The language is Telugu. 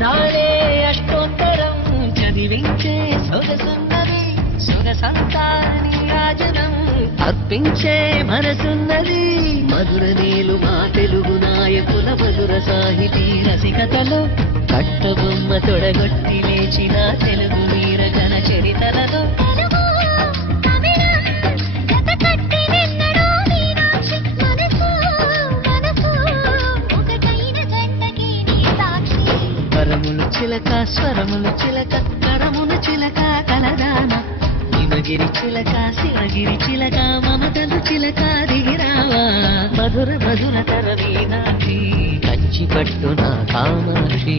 నాడే అష్టోత్తరం చదివించే సొగసున్నది సొగసంతా నీరాజనం అర్పించే మనసున్నది మధుర నీలు మా తెలుగు నాయకుల మధుర సాహితీ రసికతలో కట్టబొమ్మ తొడగొట్టి లేచిన తెలుగు వీర జన చరితలలో స్వరములు చిలక స్వరములు చిలక కరములు చిలక కలదాన హిమగిరి చిలక శివగిరి చిలక మమతలు చిలక దిగిరావా మధుర మధుర తర మీనాక్షి కంచి పట్టున కామాక్షి